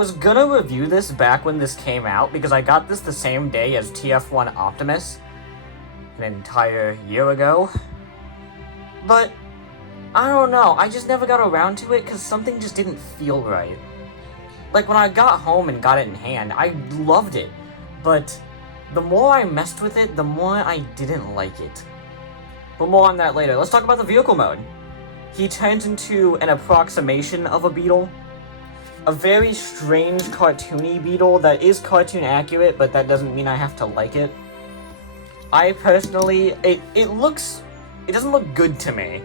was gonna review this back when this came out, because I got this the same day as TF1 Optimus, an entire year ago. But, I don't know, I just never got around to it because something just didn't feel right. Like, when I got home and got it in hand, I loved it, but the more I messed with it, the more I didn't like it. But more on that later. Let's talk about the vehicle mode. He turns into an approximation of a beetle. A very strange, cartoony beetle that is cartoon accurate, but that doesn't mean I have to like it. I personally, it doesn't look good to me.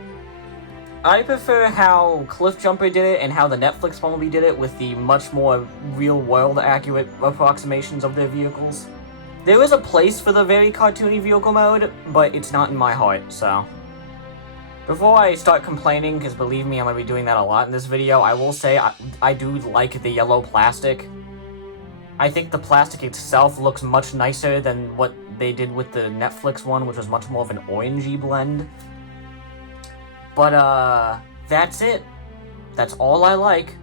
I prefer how Cliff Jumper did it and how the Netflix Bumblebee did it with the much more real-world accurate approximations of their vehicles. There is a place for the very cartoony vehicle mode, but it's not in my heart, so. Before I start complaining, because believe me, I'm going to be doing that a lot in this video, I will say I do like the yellow plastic. I think the plastic itself looks much nicer than what they did with the Netflix one, which was much more of an orangey blend. But, that's it. That's all I like.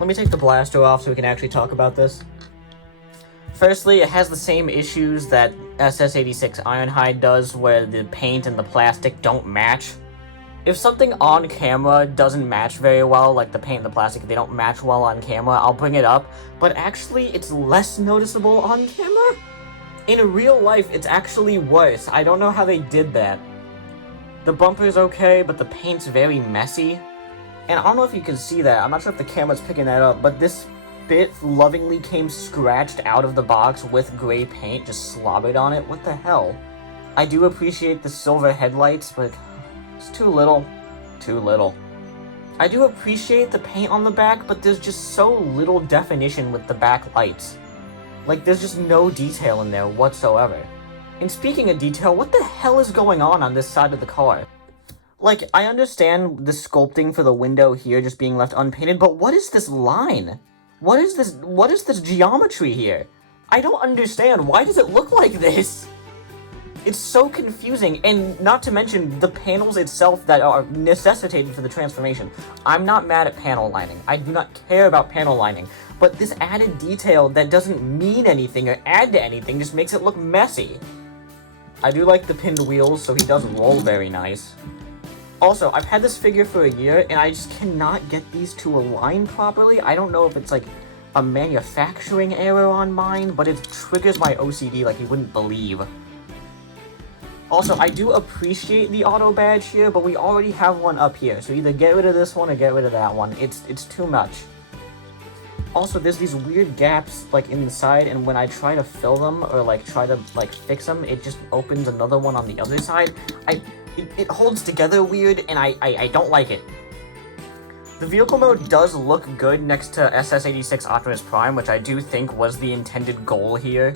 Let me take the blaster off so we can actually talk about this. Firstly, it has the same issues that SS86 Ironhide does, where the paint and the plastic don't match. If something on camera doesn't match very well, like the paint and the plastic, if they don't match well on camera, I'll bring it up, but actually, it's less noticeable on camera? In real life, it's actually worse. I don't know how they did that. The bumper's okay, but the paint's very messy. And I don't know if you can see that, I'm not sure if the camera's picking that up, but this bit lovingly came scratched out of the box with gray paint just slobbered on it. What the hell? I do appreciate the silver headlights, but it's too little. Too little. I do appreciate the paint on the back, but there's just so little definition with the back lights. Like, there's just no detail in there whatsoever. And speaking of detail, what the hell is going on this side of the car? Like, I understand the sculpting for the window here just being left unpainted, but what is this line? What is this geometry here? I don't understand. Why does it look like this? It's so confusing, and not to mention the panels itself that are necessitated for the transformation. I'm not mad at panel lining. I do not care about panel lining, but this added detail that doesn't mean anything or add to anything just makes it look messy. I do like the pinned wheels, so he does roll very nice. Also, I've had this figure for a year, and I just cannot get these to align properly. I don't know if it's like a manufacturing error on mine, but it triggers my OCD like you wouldn't believe. Also, I do appreciate the auto badge here, but we already have one up here, so either get rid of this one or get rid of that one. It's too much. Also, there's these weird gaps, like, in the side, and when I try to fill them, or, like, try to, like, fix them, it just opens another one on the other side. It holds together weird, and I don't like it. The vehicle mode does look good next to SS86 Optimus Prime, which I do think was the intended goal here.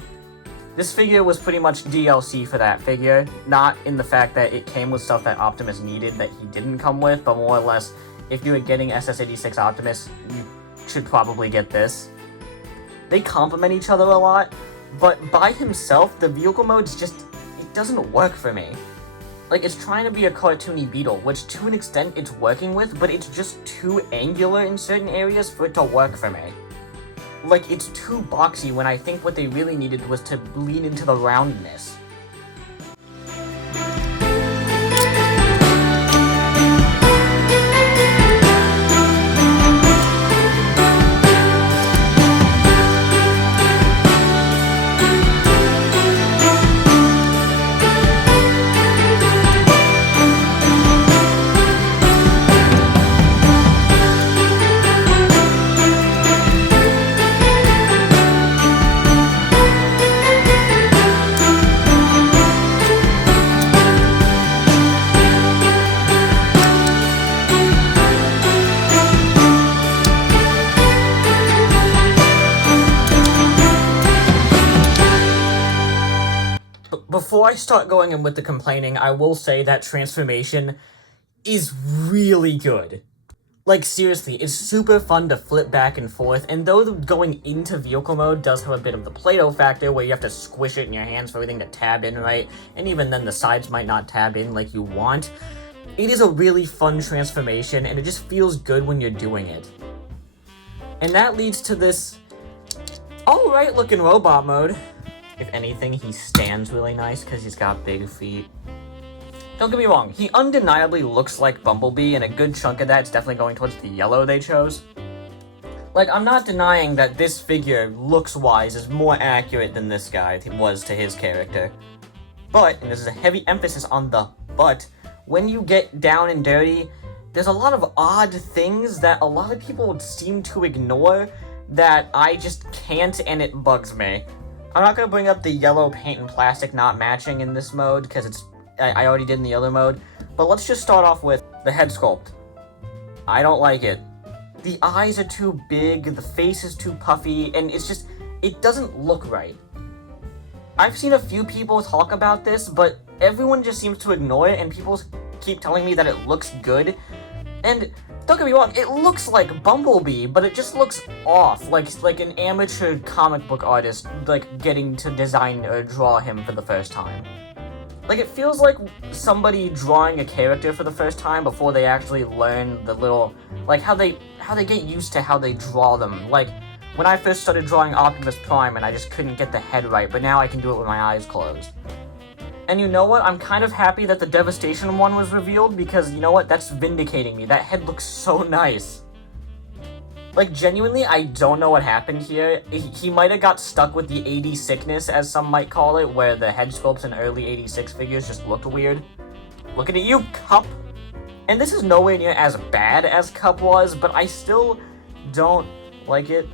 This figure was pretty much DLC for that figure, not in the fact that it came with stuff that Optimus needed that he didn't come with, but more or less, if you were getting SS86 Optimus, you should probably get this. They complement each other a lot, but by himself, the vehicle mode's just, it doesn't work for me. Like, it's trying to be a cartoony beetle, which to an extent it's working with, but it's just too angular in certain areas for it to work for me. Like, it's too boxy when I think what they really needed was to lean into the roundness. Before I start going in with the complaining, I will say that transformation is really good. Like, seriously, it's super fun to flip back and forth, and though going into vehicle mode does have a bit of the Play-Doh factor, where you have to squish it in your hands for everything to tab in right, and even then the sides might not tab in like you want, it is a really fun transformation, and it just feels good when you're doing it. And that leads to this alright looking robot mode. If anything, he stands really nice because he's got big feet. Don't get me wrong, he undeniably looks like Bumblebee, and a good chunk of that's definitely going towards the yellow they chose. Like, I'm not denying that this figure, looks-wise, is more accurate than this guy was to his character. But, and this is a heavy emphasis on the but, when you get down and dirty, there's a lot of odd things that a lot of people seem to ignore that I just can't, and it bugs me. I'm not going to bring up the yellow paint and plastic not matching in this mode, because I already did in the other mode, but let's just start off with the head sculpt. I don't like it. The eyes are too big, the face is too puffy, and it doesn't look right. I've seen a few people talk about this, but everyone just seems to ignore it, and people keep telling me that it looks good. And don't get me wrong, it looks like Bumblebee, but it just looks off, like an amateur comic book artist, like, getting to design or draw him for the first time. Like, it feels like somebody drawing a character for the first time before they actually learn the little, like, how they get used to how they draw them. Like, when I first started drawing Optimus Prime and I just couldn't get the head right, but now I can do it with my eyes closed. And you know what? I'm kind of happy that the Devastation one was revealed, because, you know what? That's vindicating me. That head looks so nice. Like, genuinely, I don't know what happened here. He might have got stuck with the 80 sickness, as some might call it, where the head sculpts in early 86 figures just looked weird. Looking at you, Cup! And this is nowhere near as bad as Cup was, but I still don't like it.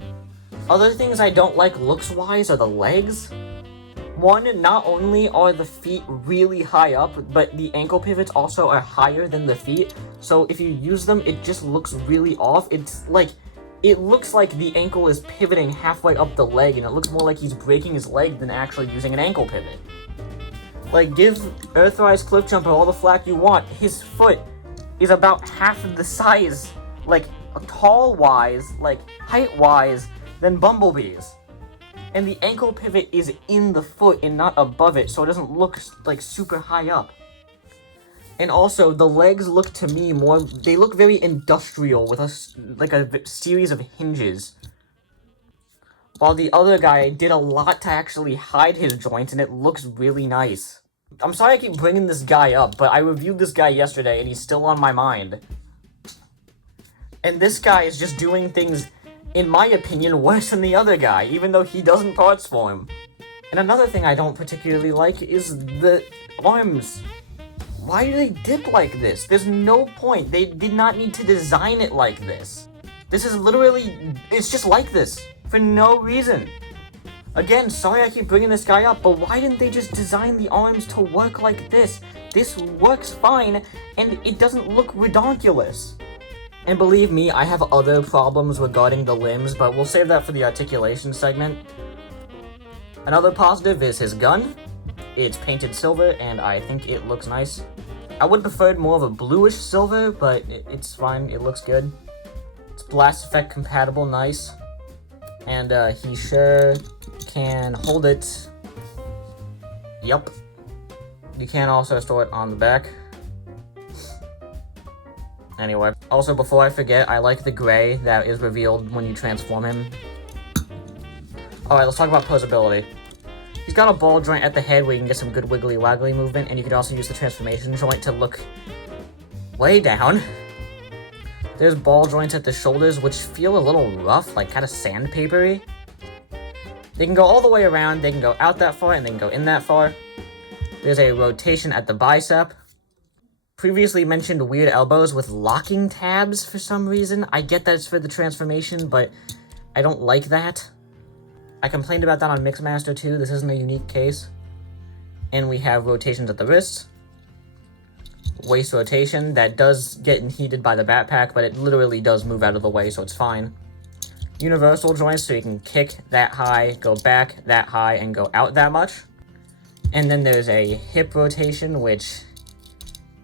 Other things I don't like looks-wise are the legs. One, not only are the feet really high up, but the ankle pivots also are higher than the feet, so if you use them, it just looks really off. It looks like the ankle is pivoting halfway up the leg, and it looks more like he's breaking his leg than actually using an ankle pivot. Like, give Earthrise Cliffjumper all the flack you want, his foot is about half of the size, like, tall-wise, like, height-wise, than Bumblebee's. And the ankle pivot is in the foot and not above it, so it doesn't look, like, super high up. And also, the legs look to me they look very industrial with a series of hinges. While the other guy did a lot to actually hide his joints, and it looks really nice. I'm sorry I keep bringing this guy up, but I reviewed this guy yesterday, and he's still on my mind. And this guy is just doing things, in my opinion, worse than the other guy, even though he doesn't parts for him. And another thing I don't particularly like is the arms. Why do they dip like this? There's no point. They did not need to design it like this. This is literally, it's just like this, for no reason. Again, sorry I keep bringing this guy up, but why didn't they just design the arms to work like this? This works fine, and it doesn't look redonkulous. And believe me, I have other problems regarding the limbs, but we'll save that for the articulation segment. Another positive is his gun. It's painted silver, and I think it looks nice. I would prefer more of a bluish silver, but it's fine. It looks good. It's blast effect compatible, nice. And he sure can hold it. Yup. You can also store it on the back. Anyway, also before I forget, I like the gray that is revealed when you transform him. Alright, let's talk about posability. He's got a ball joint at the head where you can get some good wiggly-waggly movement, and you can also use the transformation joint to look way down. There's ball joints at the shoulders, which feel a little rough, like kind of sandpapery. They can go all the way around, they can go out that far, and they can go in that far. There's a rotation at the bicep. Previously mentioned weird elbows with locking tabs for some reason. I get that it's for the transformation, but I don't like that. I complained about that on Mixmaster too. This isn't a unique case. And we have rotations at the wrists. Waist rotation that does get heated by the backpack, but it literally does move out of the way, so it's fine. Universal joints, so you can kick that high, go back that high, and go out that much. And then there's a hip rotation, which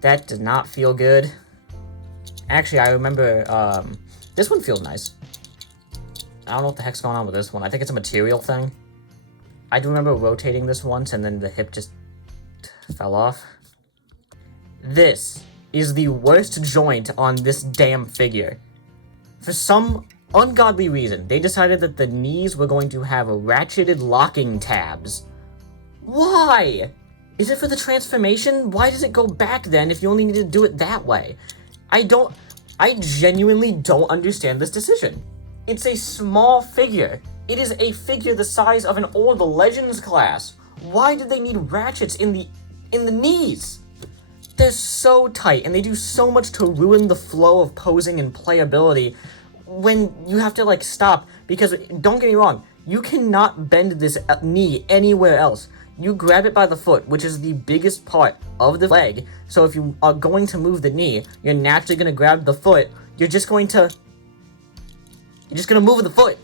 that does not feel good. Actually, I remember this one feels nice. I don't know what the heck's going on with this one. I think it's a material thing. I do remember rotating this once, and then the hip just fell off. This is the worst joint on this damn figure. For some ungodly reason, they decided that the knees were going to have ratcheted locking tabs. Why? Is it for the transformation? Why does it go back then if you only need to do it that way? I genuinely don't understand this decision. It's a small figure. It is a figure the size of an old Legends class. Why did they need ratchets in the knees? They're so tight, and they do so much to ruin the flow of posing and playability when you have to, like, stop. Because, don't get me wrong, you cannot bend this knee anywhere else. You grab it by the foot, which is the biggest part of the leg. So if you are going to move the knee, you're naturally going to grab the foot. You're just going to move the foot.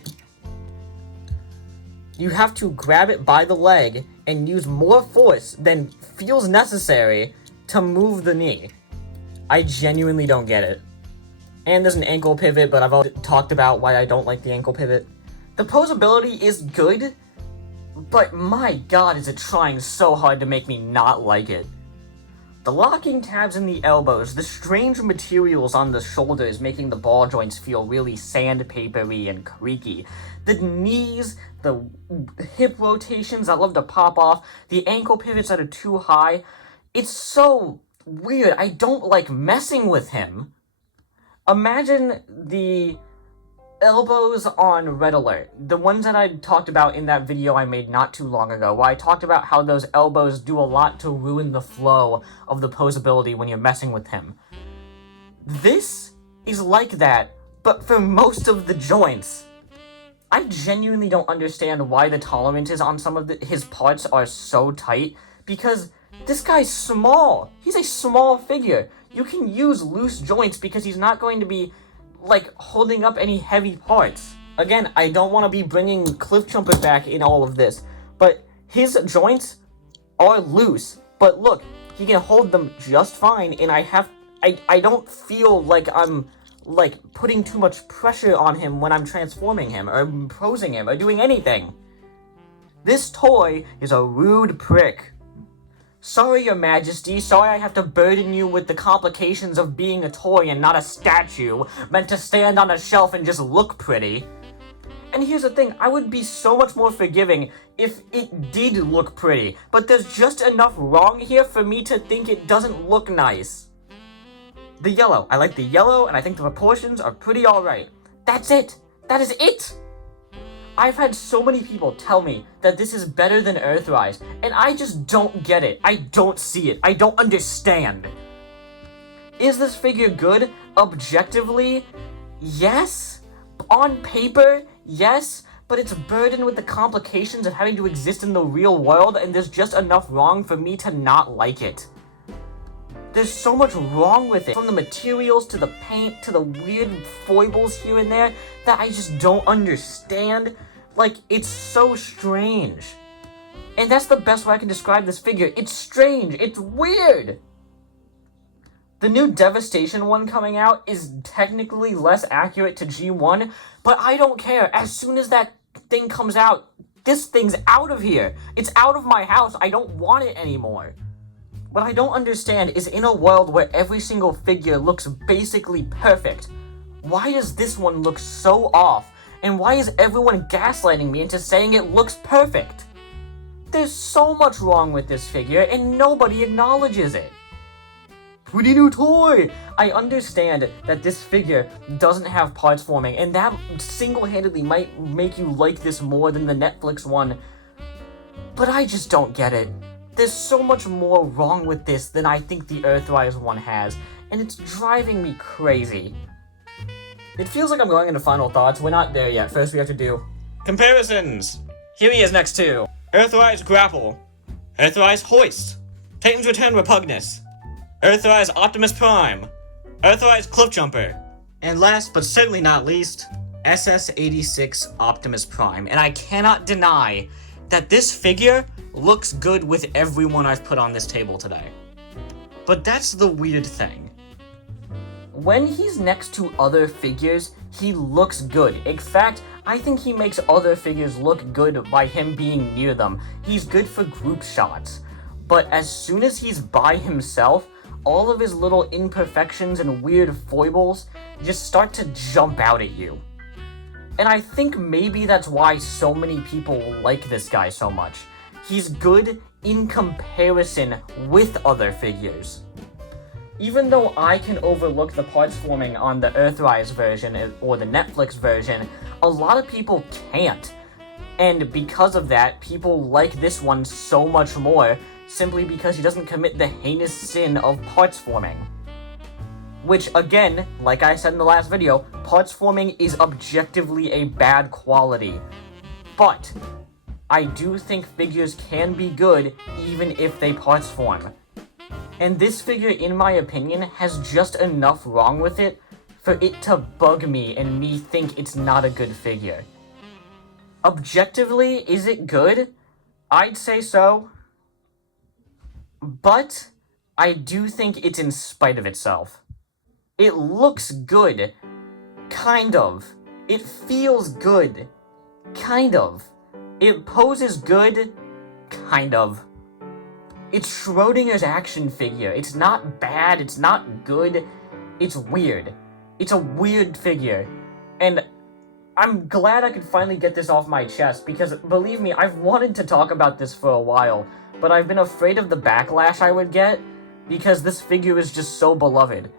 You have to grab it by the leg and use more force than feels necessary to move the knee. I genuinely don't get it. And there's an ankle pivot, but I've already talked about why I don't like the ankle pivot. The posability is good, but my god, is it trying so hard to make me not like it. The locking tabs in the elbows, the strange materials on the shoulders making the ball joints feel really sandpapery and creaky. The knees, the hip rotations that love to pop off, the ankle pivots that are too high. It's so weird. I don't like messing with him. Imagine the elbows on Red Alert, the ones that I talked about in that video I made not too long ago, where I talked about how those elbows do a lot to ruin the flow of the posability when you're messing with him. This is like that, but for most of the joints. I genuinely don't understand why the tolerances on some of his parts are so tight, because this guy's small. He's a small figure. You can use loose joints because he's not going to be, like, holding up any heavy parts. Again, I don't want to be bringing Cliffjumper back in all of this, but his joints are loose. But look, he can hold them just fine, and I don't feel like I'm, like, putting too much pressure on him when I'm transforming him, or posing him, or doing anything. This toy is a rude prick. Sorry, Your Majesty, sorry I have to burden you with the complications of being a toy and not a statue, meant to stand on a shelf and just look pretty. And here's the thing, I would be so much more forgiving if it did look pretty, but there's just enough wrong here for me to think it doesn't look nice. The yellow, I like the yellow, and I think the proportions are pretty alright. That's it! That is it! I've had so many people tell me that this is better than Earthrise, and I just don't get it. I don't see it. I don't understand. Is this figure good? Objectively? Yes. On paper? Yes. But it's burdened with the complications of having to exist in the real world, and there's just enough wrong for me to not like it. There's so much wrong with it, from the materials to the paint to the weird foibles here and there that I just don't understand. Like, it's so strange. And that's the best way I can describe this figure. It's strange. It's weird. The new Devastation one coming out is technically less accurate to G1, but I don't care. As soon as that thing comes out, this thing's out of here. It's out of my house. I don't want it anymore. What I don't understand is, in a world where every single figure looks basically perfect, why does this one look so off? And why is everyone gaslighting me into saying it looks perfect? There's so much wrong with this figure, and nobody acknowledges it. Pretty new toy! I understand that this figure doesn't have parts forming, and that single-handedly might make you like this more than the Netflix one, but I just don't get it. There's so much more wrong with this than I think the Earthrise one has, and it's driving me crazy. It feels like I'm going into final thoughts. We're not there yet. First we have to do comparisons. Here he is next to Earthrise Grapple, Earthrise Hoist, Titan's Return Repugnus, Earthrise Optimus Prime, Earthrise Cliffjumper, and last but certainly not least, SS86 Optimus Prime. And I cannot deny that this figure looks good with everyone I've put on this table today. But that's the weird thing. When he's next to other figures, he looks good. In fact, I think he makes other figures look good by him being near them. He's good for group shots. But as soon as he's by himself, all of his little imperfections and weird foibles just start to jump out at you. And I think maybe that's why so many people like this guy so much. He's good in comparison with other figures. Even though I can overlook the parts forming on the Earthrise version or the Netflix version, a lot of people can't. And because of that, people like this one so much more, simply because he doesn't commit the heinous sin of parts forming. Which, again, like I said in the last video, parts forming is objectively a bad quality. But I do think figures can be good even if they parts form. And this figure, in my opinion, has just enough wrong with it for it to bug me and me think it's not a good figure. Objectively, is it good? I'd say so. But I do think it's in spite of itself. It looks good. Kind of. It feels good. Kind of. It poses good. Kind of. It's Schrodinger's action figure. It's not bad, it's not good, it's weird. It's a weird figure. And I'm glad I could finally get this off my chest, because believe me, I've wanted to talk about this for a while, but I've been afraid of the backlash I would get, because this figure is just so beloved.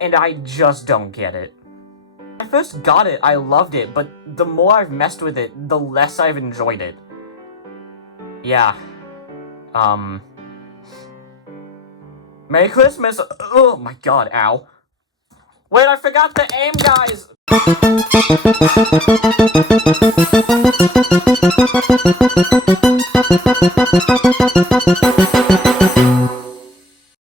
And I just don't get it. When I first got it, I loved it, but the more I've messed with it, the less I've enjoyed it. Yeah. Merry Christmas! Oh my god, ow. Wait, I forgot to aim, guys!